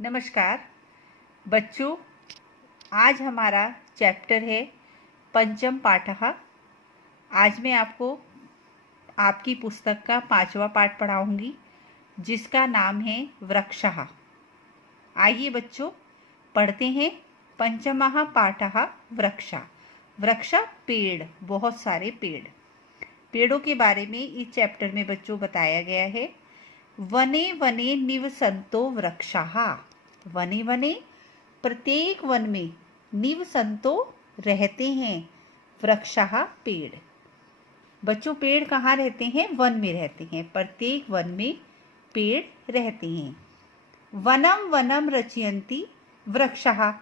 नमस्कार बच्चों, आज हमारा चैप्टर है पंचम पाठः। आज मैं आपको आपकी पुस्तक का 5वां पाठ पढ़ाऊंगी जिसका नाम है वृक्षः। आइए बच्चों पढ़ते हैं। पंचमः पाठः वृक्षः। वृक्ष पेड़, बहुत सारे पेड़ों के बारे में इस चैप्टर में बच्चों बताया गया है। वने वने निवसन्तो वृक्षाः। वने वने प्रत्येक वन में निवसन्तो रहते हैं वृक्षाः पेड़। बच्चों पेड़ कहाँ रहते हैं? वन में रहते हैं। प्रत्येक वन में पेड़ रहते हैं। वनम वनम रचयन्ति वृक्षाः।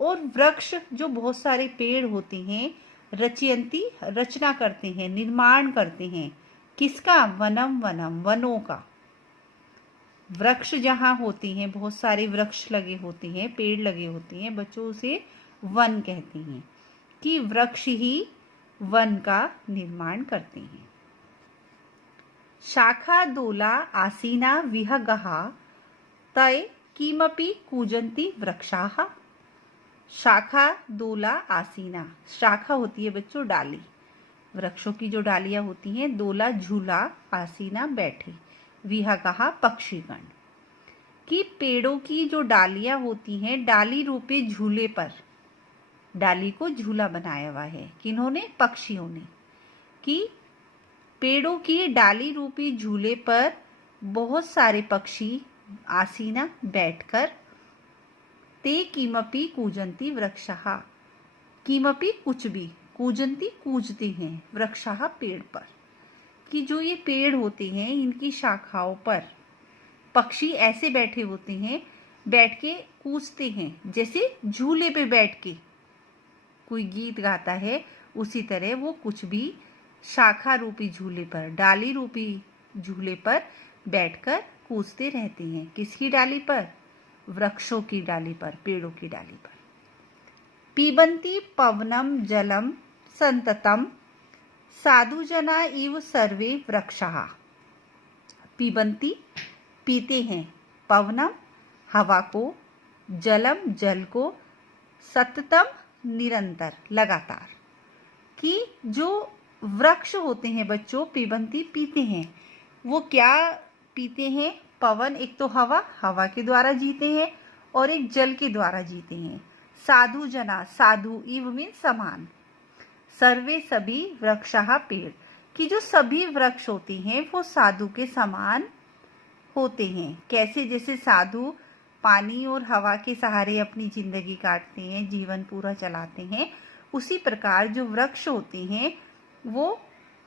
और वृक्ष जो बहुत सारे पेड़ होते हैं, रचयन्ति रचना करते हैं, निर्माण करते हैं। किसका? वनम वनम, वनों का। वृक्ष जहाँ होते हैं, बहुत सारे वृक्ष लगे होते हैं, पेड़ लगे होते हैं, बच्चों उसे वन कहते हैं कि वृक्ष ही वन का निर्माण करते हैं। शाखा दोला आसीना विहगः तय किमपि कूजन्ति वृक्षाः। शाखा दोला आसीना, शाखा होती है बच्चों डाली, वृक्षों की जो डालियां होती हैं। दोला झूला, आसीना बैठे, विहगः पक्षीगण। कि पेड़ों की जो डालियां होती हैं, डाली रूपे झूले पर, डाली को झूला बनाया हुआ है किन्होंने? पक्षियों ने। कि पेड़ों की डाली रूपी झूले पर बहुत सारे पक्षी आसीना बैठकर ते किमपि कूजन्ति वृक्षाः। किमपि कुछ भी, कूजन्ति कूजते हैं, वृक्षाः पेड़ पर। कि जो ये पेड़ होते हैं इनकी शाखाओं पर पक्षी ऐसे बैठे होते हैं, बैठ के कूजते हैं, जैसे झूले पे बैठ के कोई गीत गाता है उसी तरह वो कुछ भी शाखा रूपी झूले पर, डाली रूपी झूले पर बैठकर कूदते रहते हैं। किसकी डाली पर? वृक्षों की डाली पर, पेड़ों की डाली पर। पिबन्ति पवनम जलम संततम साधुजना इव सर्वे वृक्षाः। पिबन्ति पीते हैं, पवनम हवा को, जलम जल को, सततम निरंतर लगातार। कि जो वृक्ष होते हैं बच्चों, पिबन्ति पीते हैं। वो क्या पीते हैं? पवन, एक तो हवा के द्वारा जीते हैं और एक जल के द्वारा जीते हैं। साधु जना, साधु इव मीन समान, सर्वे सभी वृक्षाः पेड़। कि जो सभी वृक्ष होते हैं वो साधु के समान होते हैं। कैसे? जैसे साधु पानी और हवा के सहारे अपनी जिंदगी काटते हैं, जीवन पूरा चलाते हैं, उसी प्रकार जो वृक्ष होते हैं वो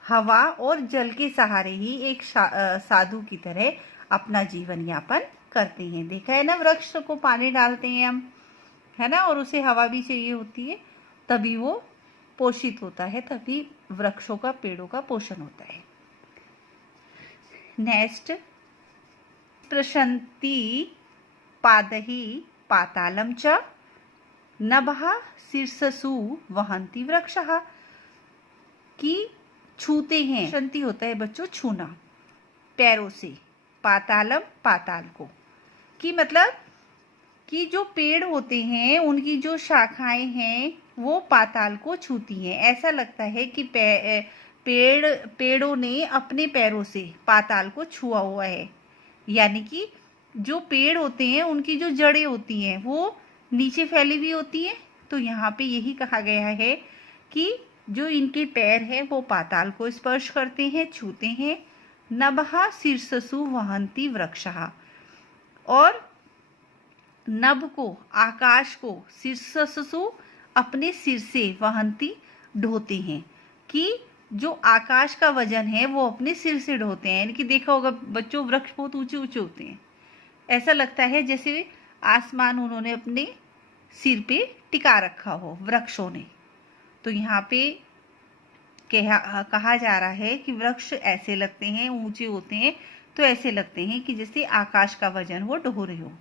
हवा और जल के सहारे ही एक साधु की तरह अपना जीवन यापन करते हैं। देखा है ना, वृक्ष को पानी डालते हैं हम, है ना, और उसे हवा भी चाहिए होती है, तभी वो पोषित होता है, तभी वृक्षों का, पेड़ों का पोषण होता है। नेक्स्ट, प्रशंति पादहि पातालम च नभः शीर्षसु वहन्ति वृक्षाः। कि छूते हैं, प्रशंति होता है बच्चों छूना, पैरों से, पातालम पाताल को। कि मतलब कि जो पेड़ होते हैं उनकी जो शाखाएं हैं वो पाताल को छूती हैं। ऐसा लगता है कि पेड़ों ने अपने पैरों से पाताल को छुआ हुआ है। यानी कि जो पेड़ होते हैं उनकी जो जड़ें होती हैं वो नीचे फैली हुई होती हैं। तो यहाँ पे यही कहा गया है कि जो इनके पैर हैं वो पाताल को स्पर्श करते हैं, छूते हैं। नभः शीर्षसु वहन्ति वृक्षाः। और नभ को, आकाश को, शीर्षसु अपने सिर से, वहन्ति ढोते हैं। कि जो आकाश का वजन है वो अपने सिर से ढोते हैं। यानी कि देखा होगा बच्चों, वृक्ष बहुत ऊंचे ऊंचे होते हैं, ऐसा लगता है जैसे आसमान उन्होंने अपने सिर पे टिका रखा हो वृक्षों ने। तो यहाँ पे कहा जा रहा है कि वृक्ष ऐसे लगते हैं, ऊंचे होते हैं, तो ऐसे लगते हैं कि जैसे आकाश का वजन वो ढो रहे हो।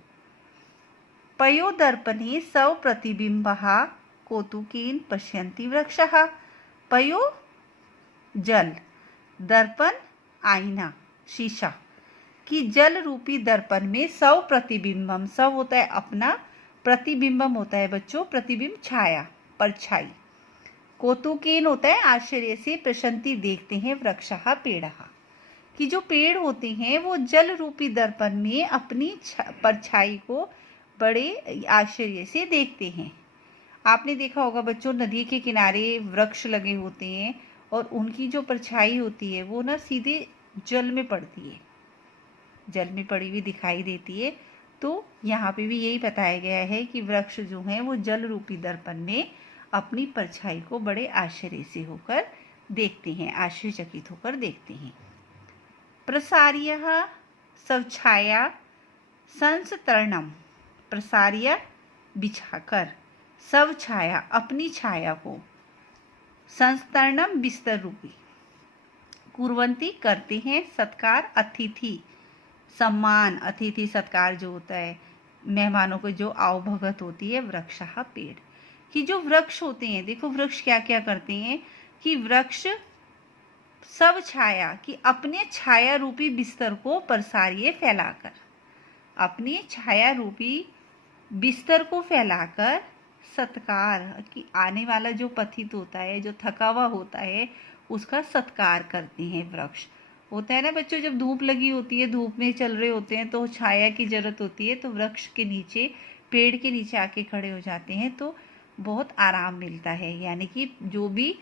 पयो दर्पणे सव प्रतिबिंबः कौतुकेन पश्यन्ति वृक्षाः। पयो जल, दर्पण आईना, शीशा। कि जल रूपी दर्पण में सव प्रतिबिंबम, सव होता है अपना, प्रतिबिंबम होता है बच्चों प्रतिबिंब छाया परछाई, कौतुकेन होता है आश्चर्य से, प्रशंति देखते हैं, वृक्षः पेड़ः कि जो पेड़ होते हैं वो जल रूपी दर्पण में अपनी परछाई को बड़े आश्चर्य से देखते हैं। आपने देखा होगा बच्चों नदी के किनारे वृक्ष लगे होते हैं और उनकी जो परछाई होती है वो ना सीधे जल में पड़ती है, जल में पड़ी हुई दिखाई देती है। तो यहाँ पे भी यही बताया गया है कि वृक्ष जो हैं वो जल रूपी दर्पण में अपनी परछाई को बड़े आश्चर्य से होकर देखते हैं, आश्चर्यचकित होकर देखते हैं। प्रसार्यः स्वछाया संस्तरणम, प्रसार्य बिछाकर, स्वछाया अपनी छाया को, संस्तरणम बिस्तर रूपी, कुर्वन्ति करते हैं, सत्कार अतिथि सम्मान, अतिथि सत्कार जो होता है मेहमानों को जो आवभगत होती है, वृक्षः पेड़ कि जो वृक्ष होते हैं, देखो वृक्ष क्या क्या करते हैं कि वृक्ष सब छाया कि अपने छाया रूपी बिस्तर को प्रसारिए फैलाकर, अपने छाया रूपी बिस्तर को फैलाकर सत्कार कि आने वाला जो पथित होता है, जो थका हुआ होता है उसका सत्कार करते हैं। वृक्ष होता है ना बच्चों, जब धूप लगी होती है, धूप में चल रहे होते हैं तो छाया की जरूरत होती है, तो वृक्ष के नीचे, पेड़ के नीचे आके खड़े हो जाते हैं तो बहुत आराम मिलता है। यानी कि जो भी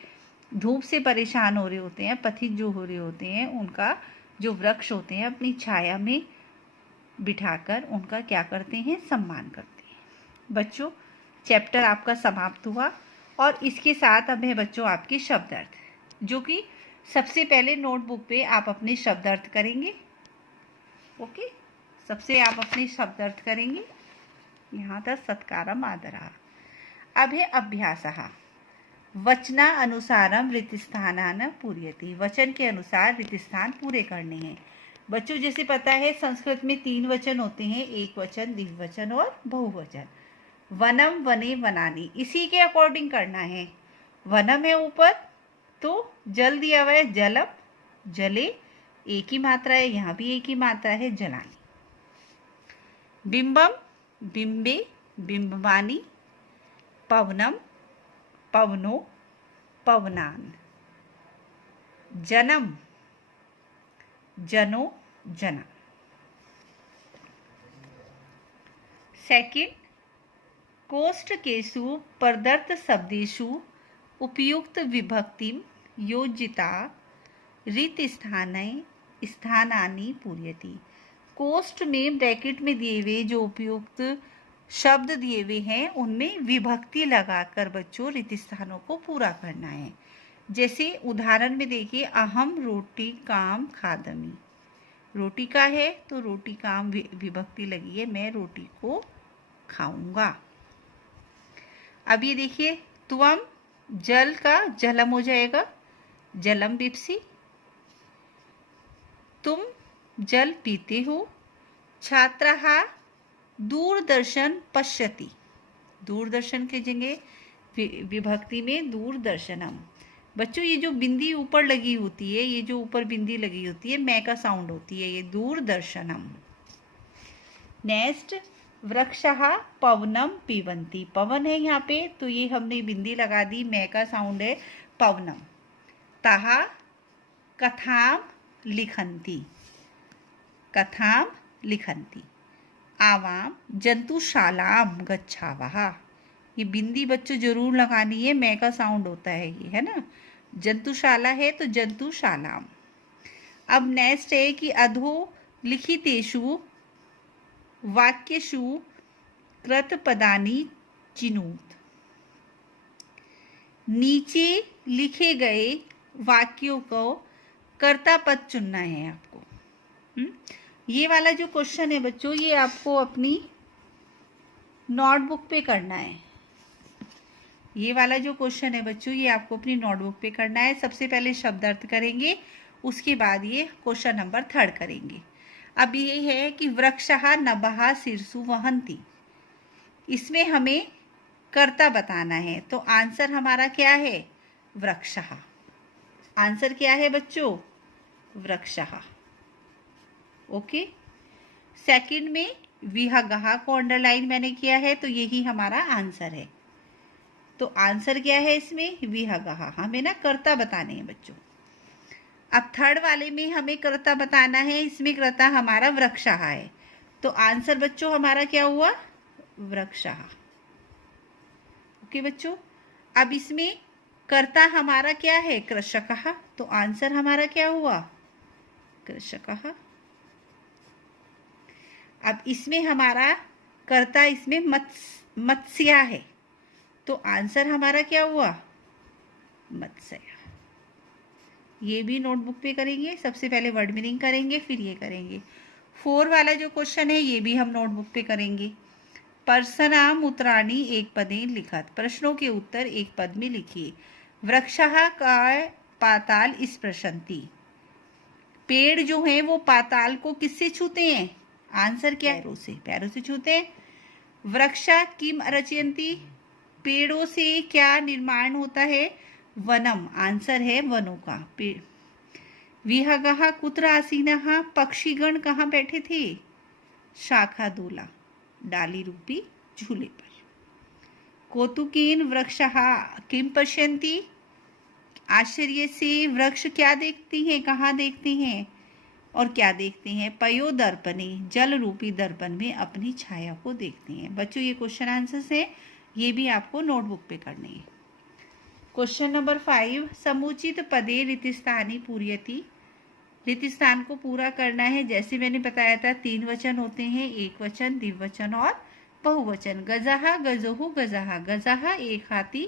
धूप से परेशान हो रहे होते हैं, पथित जो हो रहे होते हैं, उनका जो वृक्ष होते हैं अपनी छाया में बिठाकर उनका क्या करते हैं, सम्मान करते हैं। बच्चों चैप्टर आपका समाप्त हुआ और इसके साथ अब है बच्चों आपके शब्दार्थ, जो कि सबसे पहले नोटबुक पे आप अपने शब्दार्थ करेंगे। ओके, सबसे आप अपने शब्दार्थ करेंगे यहाँ तक सत्कारम आदरः। अब है अभ्यासः, वचना अनुसारम रितिस्थानान पूर्यति, वचन के अनुसार रितिस्थान पूरे करने हैं। बच्चों जैसे पता है संस्कृत में 3 वचन होते हैं, एक वचन, द्विवचन और बहुवचन। वनम, वने, वनानि, इसी के अकॉर्डिंग करना है। वनम है ऊपर तो जल दिया हुआ है, जलम, जले, एक ही मात्रा है, यहाँ भी एक ही मात्रा है, जलानी। बिंबम, बिंबे, बिंबवानी, पवनम, पवनो, पवनान, जनम, जनो, जना। सेकंड, कोष्ठकेषु प्रदत्त शब्देषु उपयुक्त विभक्तिम योजिता स्थानानि पूर्यति। कोष्ठ में ब्रैकेट में दिए हुए जो उपयुक्त शब्द दिए हुए हैं उनमें विभक्ति लगाकर बच्चों रितिस्थानों को पूरा करना है। जैसे उदाहरण में देखिए, अहम रोटी काम खादमी, रोटी का है तो रोटी काम विभक्ति लगी है, मैं रोटी को खाऊंगा। अब ये देखिए, त्वम जल का जलम हो जाएगा, जलम पिप्सी। तुम जल पीते हो। छात्रः दूरदर्शन पश्यति, दूरदर्शन के जगह विभक्ति में दूरदर्शनम। बच्चों ये जो बिंदी ऊपर लगी होती है, ये जो ऊपर बिंदी लगी होती है, मैं का साउंड होती है, ये दूरदर्शनम। नेक्स्ट, वृक्षः पवनम पीबन्ति, पवन है यहाँ पे तो ये हमने बिंदी लगा दी, मैं का साउंड है पवनम। तः कथाम लिखन्ति, कथाम लिखन्ति। आवाम जंतुशालाम गच्छावः, ये बिंदी बच्चों जरूर लगानी है, मैं का साउंड होता है ये, है ना। जंतुशाला है तो जंतुशालाम। अब नेक्स्ट है कि अधो लिखितेषु वाक्येषु कृतपदानि चिनुत, नीचे लिखे गए वाक्यों को कर्ता पद चुनना है आपको। ये वाला जो क्वेश्चन है बच्चों, ये आपको अपनी नोटबुक पे करना है। ये वाला जो क्वेश्चन है बच्चों, ये आपको अपनी नोटबुक पे करना है। सबसे पहले शब्दार्थ करेंगे, उसके बाद ये क्वेश्चन नंबर 3 करेंगे। अब ये है कि वृक्षः नभः शीर्षु वहन्ति, इसमें हमें कर्ता बताना है, तो आंसर हमारा क्या है, वृक्षः। आंसर क्या है बच्चों, वृक्षः। ओके। सेकंड में विहगः को अंडरलाइन मैंने किया है, तो यही हमारा आंसर है। तो आंसर क्या है इसमें? विहगः। हमें ना कर्ता बताने हैं बच्चों। अब थर्ड वाले में हमें कर्ता बताना है, इसमें कर्ता हमारा वृक्षः है, तो आंसर बच्चों हमारा क्या हुआ? वृक्षः। ओके बच्चों। अब इसमें कर्ता हमारा क्या है? कृषकः, तो आंसर हमारा क्या हुआ? कृषकः। अब इसमें हमारा कर्ता इसमें मत्स्या है, तो आंसर हमारा क्या हुआ? मत्स्या। ये भी नोटबुक पे करेंगे, सबसे पहले वर्ड मीनिंग करेंगे, फिर ये करेंगे। 4 वाला जो क्वेश्चन है ये भी हम नोटबुक पे करेंगे। प्रश्नाम उत्तराणि एक पदे लिखत, प्रश्नों के उत्तर एक पद में लिखिए। वृक्षः का पाताल स्पृशन्ति, पेड़ जो हैं वो पाताल को किससे छूते हैं? आंसर क्या है? पैरों से छूते हैं। वृक्षा किम रचयन्ति, पेड़ों से क्या निर्माण होता है? वनम, आंसर है वनों का। पेड़। विहगः कुत्र आसीनः, पक्षीगण कहाँ बैठे थे? शाखादोला, डाली रूपी झूले पर। कौतुकेन वृक्षः किम पश्यन्ति, आश्चर्य से वृक्ष क्या देखती हैं? कहाँ देखते हैं और क्या देखते हैं? पयो दर्पणे, जल रूपी दर्पण में अपनी छाया को देखते हैं। बच्चों ये क्वेश्चन आंसर्स है, ये भी आपको नोटबुक पे करने हैं। क्वेश्चन नंबर 5, समुचित पदे रितिस्थानी पूर्यति, रितिस्थान को पूरा करना है। जैसे मैंने बताया था 3 वचन होते हैं, एक वचन, द्विवचन और बहुवचन। गजः गजोहु गजः, गजः एक हाथी,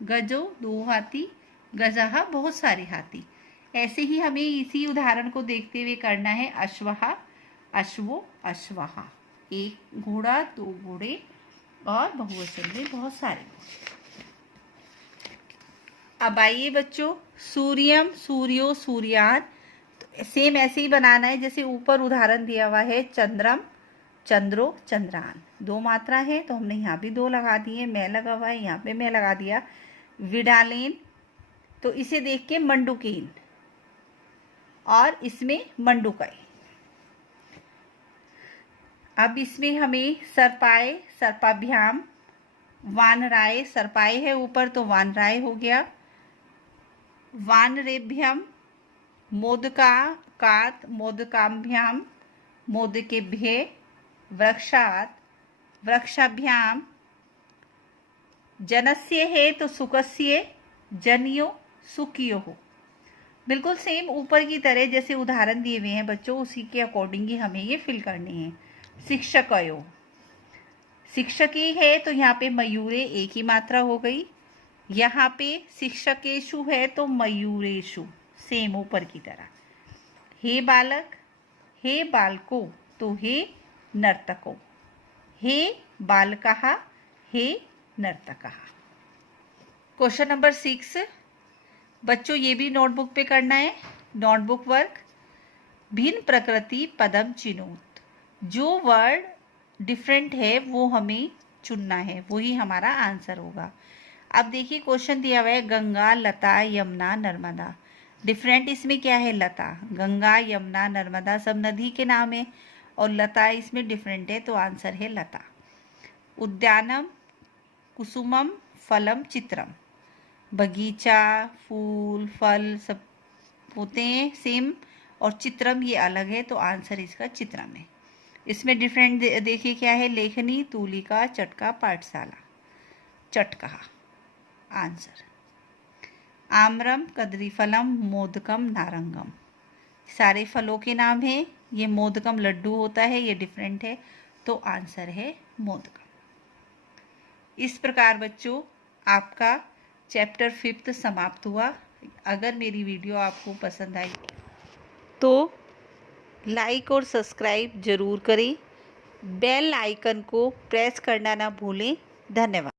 गजो 2 हाथी, गजः बहुत सारे हाथी। ऐसे ही हमें इसी उदाहरण को देखते हुए करना है। अश्वः अश्वो अश्वः, एक घोड़ा 2 घोड़े और बहुवचन में बहुत सारे। अब आइए बच्चों, सूर्यम सूर्यो सूर्यान, तो सेम ऐसे ही बनाना है जैसे ऊपर उदाहरण दिया हुआ है। चंद्रम चंद्रो चंद्रान, 2 मात्रा है तो हमने यहाँ भी 2 लगा दिए। मैं लगा हुआ है, यहाँ पे मैं लगा दिया। विडालेन, तो इसे देख के मंडुकेन, और इसमें मंडुकय। अब इसमें हमें सर्पाय सर्पाभ्याम, वानराय, सर्पाय है ऊपर तो वानराय हो गया। वानरेभ्यम, मोदका कात मोदकाभ्याम, मोदकेभ्ये। वृक्षात वृक्षाभ्याम, जनस्य है तो सुकस्य, जनियो सुकियो हो। बिल्कुल सेम ऊपर की तरह जैसे उदाहरण दिए हुए हैं बच्चों, उसी के अकॉर्डिंग ही हमें ये फिल करने हैं। शिक्षकयो, शिक्षकी है तो यहाँ पे मयूरे एक ही मात्रा हो गई। यहाँ पे शिक्षकेशु है तो मयूरेशु, सेम ऊपर की तरह। हे बालक, हे बालको, तो हे नर्तको। हे बालकः, हे नर्तकः। क्वेश्चन नंबर 6 बच्चों, ये भी नोटबुक पे करना है, नोटबुक वर्क। भिन्न प्रकृति पदम चिनोत, जो वर्ड डिफरेंट है वो हमें चुनना है, वही हमारा आंसर होगा। अब देखिए क्वेश्चन दिया हुआ है, गंगा लता यमुना नर्मदा। डिफरेंट इसमें क्या है? लता। गंगा यमुना नर्मदा सब नदी के नाम है, और लता इसमें डिफरेंट है, तो आंसर है लता। उद्यानम कुसुमम फलम चित्रम, बगीचा फूल फल सब होते हैं सेम, और चित्रम ये अलग है, तो आंसर इसका चित्रम है। इसमें डिफरेंट देखिए क्या है? लेखनी तूलिका चटका पाठशाला, चटका आंसर। आम्रम कदरीफलम मोदकम नारंगम, सारे फलों के नाम हैं। ये मोदकम लड्डू होता है, ये डिफरेंट है, तो आंसर है मोदकम। इस प्रकार बच्चों आपका चैप्टर 5 समाप्त हुआ। अगर मेरी वीडियो आपको पसंद आई तो लाइक और सब्सक्राइब जरूर करें, बेल आइकन को प्रेस करना ना भूलें। धन्यवाद।